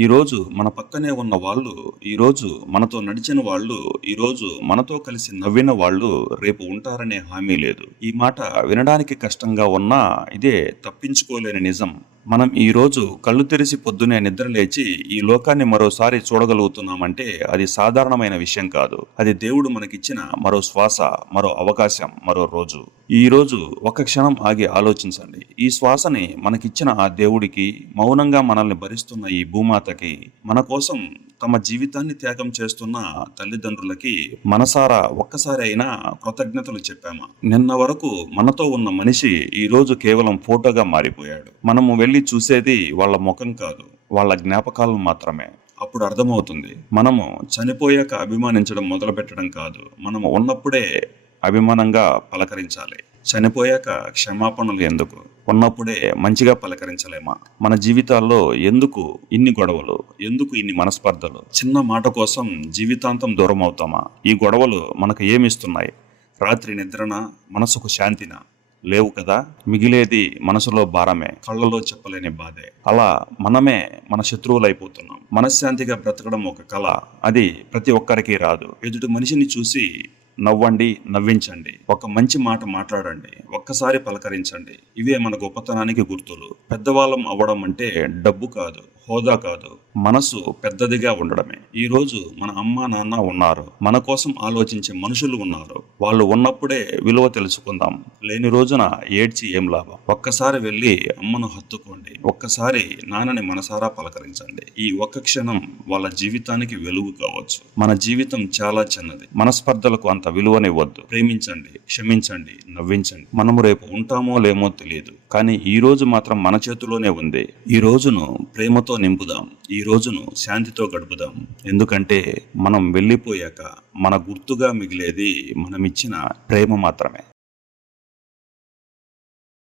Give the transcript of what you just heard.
ఈరోజు మన పక్కనే ఉన్న వాళ్ళు ఈరోజు మనతో నడిచిన వాళ్ళు ఈరోజు మనతో కలిసి నవ్విన వాళ్ళు రేపు ఉంటారనే హామీ లేదు. ఈ మాట వినడానికి కష్టంగా ఉన్నా ఇదే తప్పించుకోలేని నిజం. మనం ఈ రోజు కళ్ళు తెరిచి పొద్దునే నిద్ర లేచి ఈ లోకాన్ని మరోసారి చూడగలుగుతున్నామంటే అది సాధారణమైన విషయం కాదు. అది దేవుడు మనకిచ్చిన మరో శ్వాస మరో అవకాశం మరో రోజు. ఈ రోజు ఒక క్షణం ఆగి ఆలోచించండి. ఈ శ్వాసని మనకిచ్చిన ఆ దేవుడికి మౌనంగా మనల్ని భరిస్తున్న ఈ భూమాతకి మన కోసం తమ జీవితాన్ని త్యాగం చేస్తున్న తల్లిదండ్రులకి మనసారా ఒక్కసారి అయినా కృతజ్ఞతలు చెప్పామా? నిన్న వరకు మనతో ఉన్న మనిషి ఈ రోజు కేవలం ఫోటోగా మారిపోయాడు. మనము వెళ్ళి చూసేది వాళ్ళ ముఖం కాదు వాళ్ళ జ్ఞాపకాలను మాత్రమే. అప్పుడు అర్థమవుతుంది మనము చనిపోయాక అభిమానించడం మొదలు పెట్టడం కాదు మనము ఉన్నప్పుడే అభిమానంగా పలకరించాలి. చనిపోయాక క్షమాపణలు ఎందుకు? ఉన్నప్పుడే మంచిగా పలకరించలేమా? మన జీవితాల్లో ఎందుకు ఇన్ని గొడవలు? ఎందుకు ఇన్ని మనస్పర్ధలు? చిన్న మాట కోసం జీవితాంతం దూరం అవుతామా ఈ గొడవలు మనకు ఏమిస్తున్నాయి రాత్రి నిద్రన? మనసుకు శాంతిన? లేవు కదా? మిగిలేది మనసులో భారమే. కళ్ళలో చెప్పలేని బాధే. అలా మనమే మన శత్రువులైపోతున్నాం. మనశ్శాంతిగా బ్రతకడం ఒక కళ. అది ప్రతి ఒక్కరికి రాదు. ఎదుటి మనిషిని చూసి నవ్వండి నవ్వించండి. ఒక మంచి మాట మాట్లాడండి. ఒక్కసారి పలకరించండి. ఇవే మన గొప్పతనానికి గుర్తులు. పెద్దవాళ్ళం అవ్వడం అంటే డబ్బు కాదు. హోదా కాదు మనసు పెద్దదిగా ఉండడమే. ఈ రోజు మన అమ్మ నాన్న ఉన్నారు. మన కోసం ఆలోచించే మనుషులు ఉన్నారు. వాళ్ళు ఉన్నప్పుడే విలువ తెలుసుకుందాం. లేని రోజున ఏడ్చి ఏం లాభం? ఒక్కసారి వెళ్ళి అమ్మను హత్తుకోండి. ఒక్కసారి నాన్నని మనసారా పలకరించండి. ఈ ఒక్క క్షణం వాళ్ళ జీవితానికి వెలుగు కావచ్చు. మన జీవితం చాలా చిన్నది. మనస్పర్ధలకు అంత విలువనివ్వద్దు. ప్రేమించండి క్షమించండి నవ్వించండి. మనము రేపు ఉంటామో లేమో తెలియదు కానీ ఈ రోజు మాత్రం మన చేతిలోనే ఉంది. ఈ రోజును ప్రేమతో నింపుదాం. ఈ రోజును శాంతితో గడుపుదాం. ఎందుకంటే మనం వెళ్ళిపోయాక మన గుర్తుగా మిగిలేది మనమిచ్చిన ప్రేమ మాత్రమే.